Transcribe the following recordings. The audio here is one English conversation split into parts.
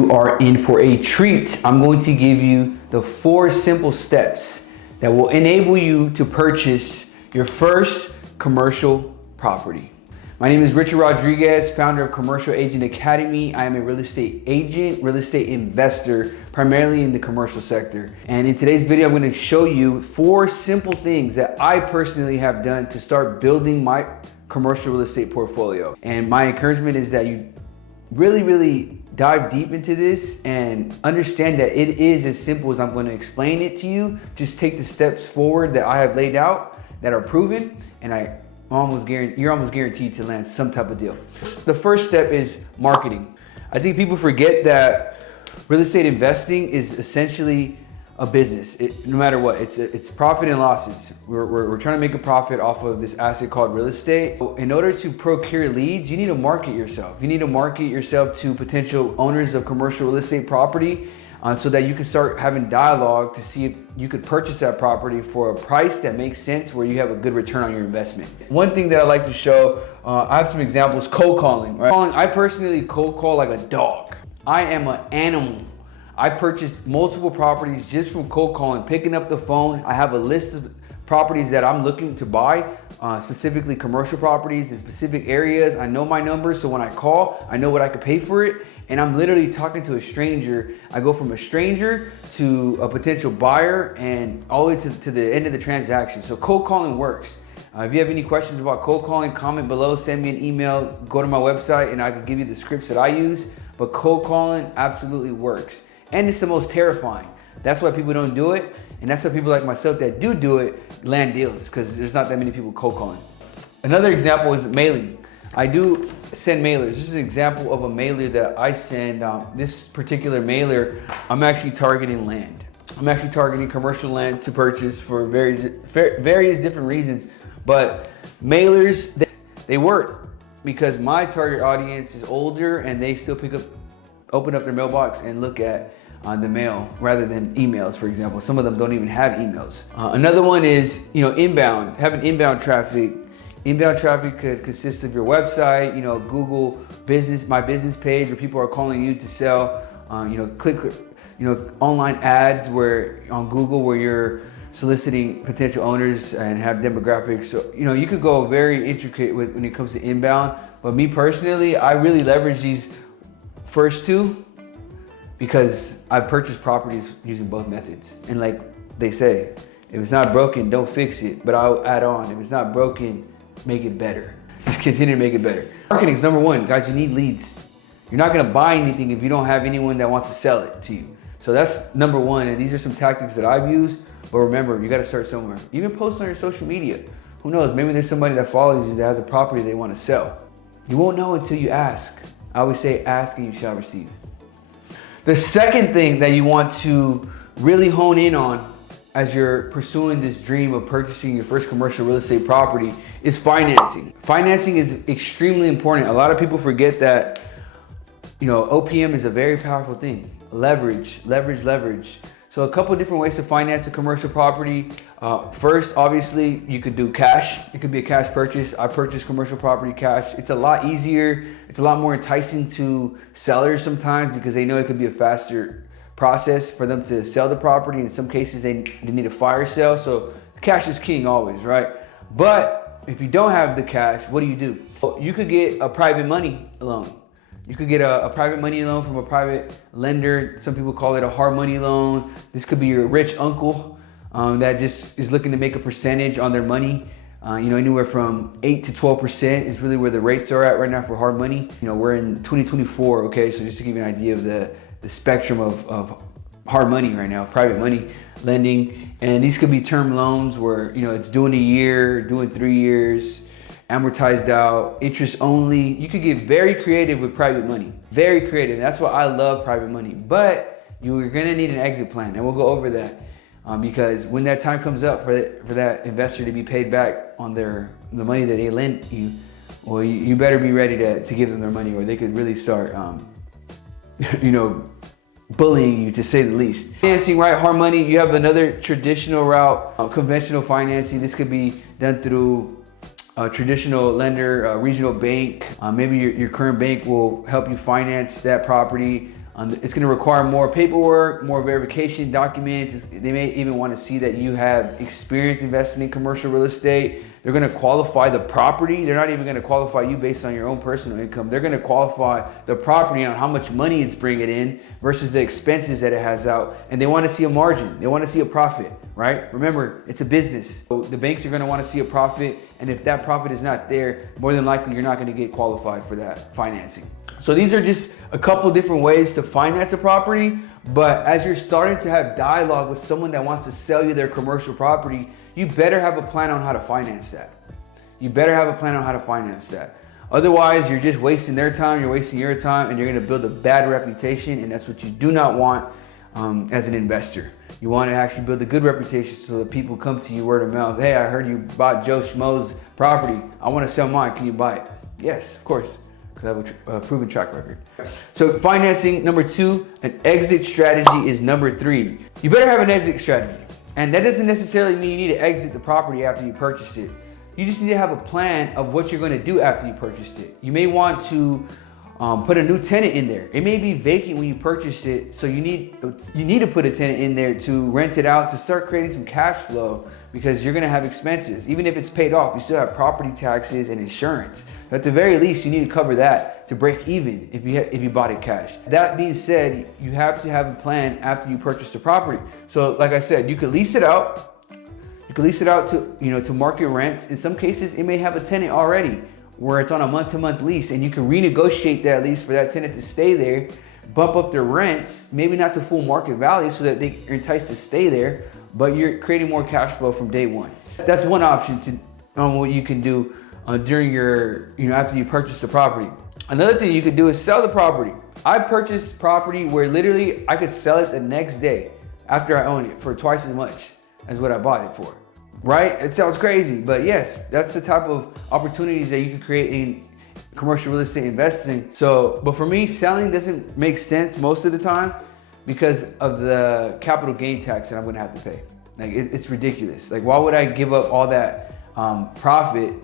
you are in for a treat. I'm going to give you the 4 simple steps that will enable you to purchase your first commercial property. My name is Richard Rodriguez, founder of Commercial Agent Academy. I am a real estate agent, real estate investor, primarily in the commercial sector. And in today's video, I'm going to show you 4 simple things that I personally have done to start building my commercial real estate portfolio. And my encouragement is that you really dive deep into this and understand that it is as simple as I'm going to explain it to you. Just take the steps forward that I have laid out that are proven, and you're almost guaranteed to land some type of deal. The first step is marketing. I think people forget that real estate investing is essentially a business. No matter what, it's profit and losses. We're trying to make a profit off of this asset called real estate. In order to procure leads, you need to market yourself. You need to market yourself to potential owners of commercial real estate property so that you can start having dialogue to see if you could purchase that property for a price that makes sense where you have a good return on your investment. One thing that I like to show, I have some examples, cold calling. Right? I personally cold call like a dog. I am an animal. I purchased multiple properties just from cold calling, picking up the phone. I have a list of properties that I'm looking to buy, specifically commercial properties in specific areas. I know my numbers, so when I call, I know what I could pay for it. And I'm literally talking to a stranger. I go from a stranger to a potential buyer and all the way to the end of the transaction. So cold calling works. If you have any questions about cold calling, comment below, send me an email, go to my website, and I can give you the scripts that I use. But cold calling absolutely works. And it's the most terrifying. That's why people don't do it. And that's why people like myself that do it land deals, because there's not that many people cold calling. Another example is mailing. I do send mailers. This is an example of a mailer that I send. This particular mailer, I'm actually targeting land. I'm actually targeting commercial land to purchase for various different reasons. But mailers, they work because my target audience is older and they still open up their mailbox and look at the mail rather than emails, for example. Some of them don't even have emails. Another one is, inbound, having inbound traffic. Inbound traffic could consist of your website, Google business, my business page, where people are calling you to sell, click, online ads where on Google where you're soliciting potential owners and have demographics. So, you could go very intricate when it comes to inbound, but me personally, I really leverage these first 2 because I've purchased properties using both methods. And like they say, if it's not broken, don't fix it. But I'll add on, if it's not broken, make it better. Just continue to make it better. Marketing is number 1. Guys, you need leads. You're not gonna buy anything if you don't have anyone that wants to sell it to you. So that's number 1. And these are some tactics that I've used. But remember, you gotta start somewhere. Even post on your social media. Who knows, maybe there's somebody that follows you that has a property they wanna sell. You won't know until you ask. I always say, ask and you shall receive. The second thing that you want to really hone in on as you're pursuing this dream of purchasing your first commercial real estate property is financing. Financing is extremely important. A lot of people forget that, OPM is a very powerful thing. Leverage. So a couple of different ways to finance a commercial property. First, obviously, you could do cash. It could be a cash purchase. I purchase commercial property cash. It's a lot easier. It's a lot more enticing to sellers sometimes because they know it could be a faster process for them to sell the property. In some cases, they need a fire sale. So cash is king always, right? But if you don't have the cash, what do? You could get a private money loan. You could get a private money loan from a private lender. Some people call it a hard money loan. This could be your rich uncle that just is looking to make a percentage on their money. Anywhere from 8 to 12% is really where the rates are at right now for hard money. We're in 2024, okay? So just to give you an idea of the spectrum of hard money right now, private money lending. And these could be term loans where, it's due in a year, due in 3 years, amortized out, interest only. You could get very creative with private money. Very creative. That's why I love private money. But you're gonna need an exit plan, and we'll go over that because when that time comes up for that investor to be paid back on the money that they lent you, well, you better be ready to give them their money, or they could really start, bullying you, to say the least. Financing, right? Hard money. You have another traditional route, conventional financing. This could be done through a traditional lender, a regional bank. Maybe your current bank will help you finance that property. It's going to require more paperwork, more verification documents. They may even want to see that you have experience investing in commercial real estate. They're going to qualify the property. They're not even going to qualify you based on your own personal income. They're going to qualify the property on how much money it's bringing in versus the expenses that it has out. And they want to see a margin. They want to see a profit, right? Remember, it's a business. So the banks are going to want to see a profit. And if that profit is not there, more than likely you're not going to get qualified for that financing. So these are just a couple different ways to finance a property. But as you're starting to have dialogue with someone that wants to sell you their commercial property, you better have a plan on how to finance that. You better have a plan on how to finance that. Otherwise, you're just wasting their time, you're wasting your time, and you're gonna build a bad reputation, and that's what you do not want as an investor. You want to actually build a good reputation so that people come to you word of mouth. Hey, I heard you bought Joe Schmo's property. I want to sell mine. Can you buy it? Yes, of course, because I have a proven track record. So financing, number 2, an exit strategy is number 3. You better have an exit strategy. And that doesn't necessarily mean you need to exit the property after you purchased it. You just need to have a plan of what you're going to do after you purchased it. You may want to put a new tenant in there. It may be vacant when you purchased it, so you need to put a tenant in there to rent it out to start creating some cash flow, because you're going to have expenses. Even if it's paid off, you still have property taxes and insurance. So at the very least, you need to cover that to break even if you bought it cash. That being said, you have to have a plan after you purchase the property. So like I said, you could lease it out. You could lease it out to market rents. In some cases, it may have a tenant already where it's on a month-to-month lease, and you can renegotiate that lease for that tenant to stay there, bump up their rents, maybe not to full market value so that they're enticed to stay there, but you're creating more cash flow from day one. That's one option on what you can do during your, after you purchase the property. Another thing you could do is sell the property. I purchased property where literally I could sell it the next day after I own it for twice as much as what I bought it for. Right? It sounds crazy, but yes, that's the type of opportunities that you can create in commercial real estate investing. So, but for me, selling doesn't make sense most of the time because of the capital gain tax that I'm gonna have to pay. Like it's ridiculous. Like, why would I give up all that profit,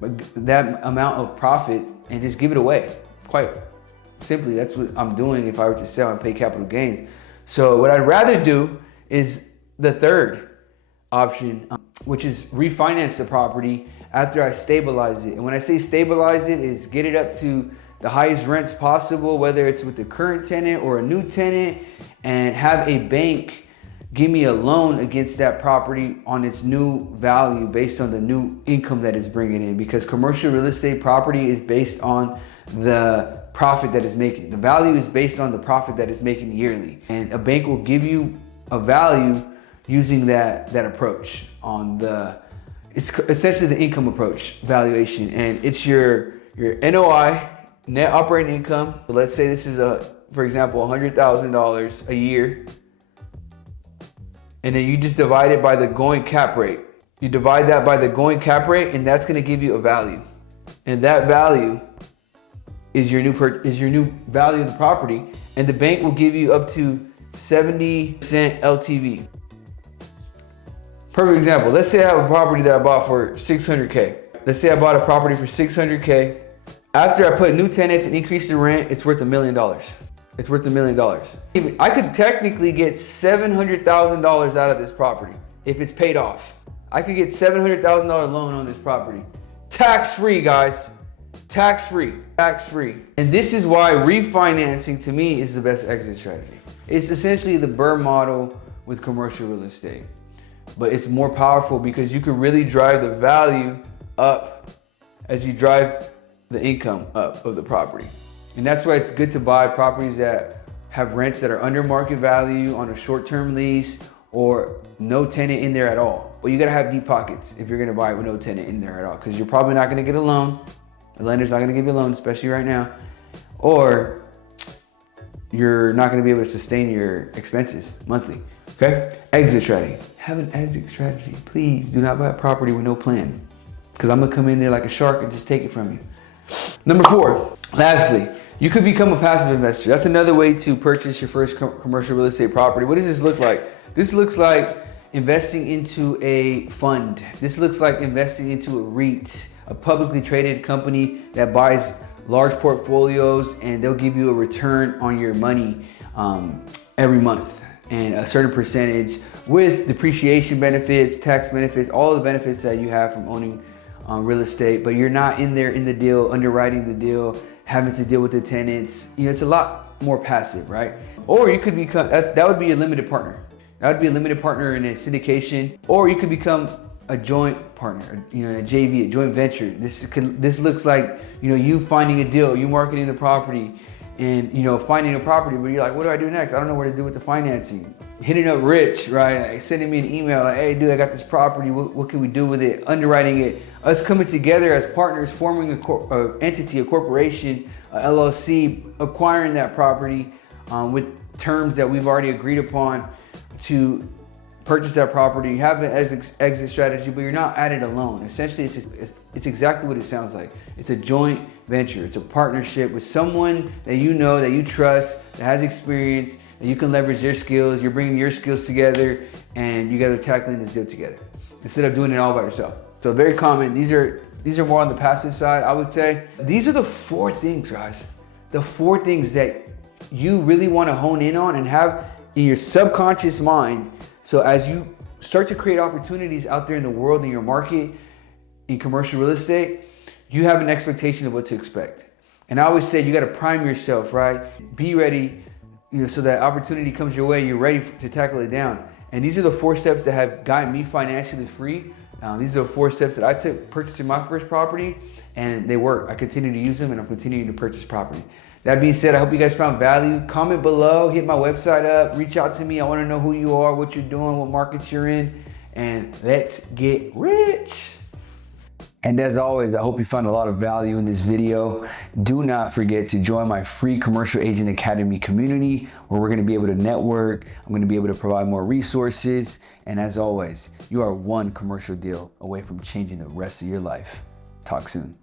that amount of profit, and just give it away? Quite simply, that's what I'm doing if I were to sell and pay capital gains. So what I'd rather do is the third option, which is refinance the property after I stabilize it. And when I say stabilize it, is get it up to the highest rents possible, whether it's with the current tenant or a new tenant, and have a bank give me a loan against that property on its new value based on the new income that it's bringing in. Because commercial real estate property is based on the profit that it's making. The value is based on the profit that it's making yearly. And a bank will give you a value using that approach on it's essentially the income approach valuation. And it's your NOI, net operating income. So let's say this is for example, $100,000 a year. And then you just divide it by the going cap rate. You divide that by the going cap rate, and that's gonna give you a value. And that value is your new value of the property. And the bank will give you up to 70% LTV. Perfect example. Let's say I have a property that I bought for $600K. Let's say I bought a property for $600K. After I put new tenants and increase the rent, it's worth $1 million. It's worth $1 million. I could technically get $700,000 out of this property if it's paid off. I could get $700,000 loan on this property. Tax-free, guys. Tax-free, tax-free. And this is why refinancing to me is the best exit strategy. It's essentially the Burr model with commercial real estate, but it's more powerful because you can really drive the value up as you drive the income up of the property. And that's why it's good to buy properties that have rents that are under market value on a short-term lease or no tenant in there at all. But you gotta have deep pockets if you're gonna buy it with no tenant in there at all, because you're probably not gonna get a loan. The lender's not gonna give you a loan, especially right now. Or you're not gonna be able to sustain your expenses monthly, okay? Exit strategy. Have an exit strategy. Please do not buy a property with no plan, because I'm gonna come in there like a shark and just take it from you. Number 4, lastly, you could become a passive investor. That's another way to purchase your first commercial real estate property. What does this look like? This looks like investing into a fund. This looks like investing into a REIT, a publicly traded company that buys large portfolios, and they'll give you a return on your money every month, and a certain percentage with depreciation benefits, tax benefits, all the benefits that you have from owning real estate, but you're not in there in the deal, underwriting the deal, having to deal with the tenants. You know, it's a lot more passive, right? Or you could become, that would be a limited partner. That would be a limited partner in a syndication, or you could become a joint partner, you know, a JV, a joint venture. This looks like, you know, you finding a deal, you marketing the property, and, you know, finding a property, but you're like, what do I do next? I don't know what to do with the financing. Hitting up Rich, right? Like sending me an email like, hey, dude, I got this property. What can we do with it? Underwriting it. Us coming together as partners, forming a entity, a corporation, a LLC, acquiring that property with terms that we've already agreed upon to purchase that property. You have an exit strategy, but you're not at it alone. Essentially, it's exactly what it sounds like. It's a joint venture. It's a partnership with someone that you know, that you trust, that has experience, that you can leverage their skills. You're bringing your skills together, and you guys are tackling this deal together instead of doing it all by yourself. So very common. These are more on the passive side, I would say. These are the 4 things, guys. The 4 things that you really want to hone in on and have in your subconscious mind. So as you start to create opportunities out there in the world, in your market, in commercial real estate, you have an expectation of what to expect. And I always say you got to prime yourself, right? Be ready, you know, so that opportunity comes your way, you're ready to tackle it down. And these are the 4 steps that have gotten me financially free. These are the 4 steps that I took purchasing my first property, and they work. I continue to use them, and I'm continuing to purchase property. That being said, I hope you guys found value. Comment below, hit my website up, reach out to me. I want to know who you are, what you're doing, what markets you're in, and let's get rich. And as always, I hope you found a lot of value in this video. Do not forget to join my free Commercial Agent Academy community, where we're gonna be able to network. I'm gonna be able to provide more resources. And as always, you are one commercial deal away from changing the rest of your life. Talk soon.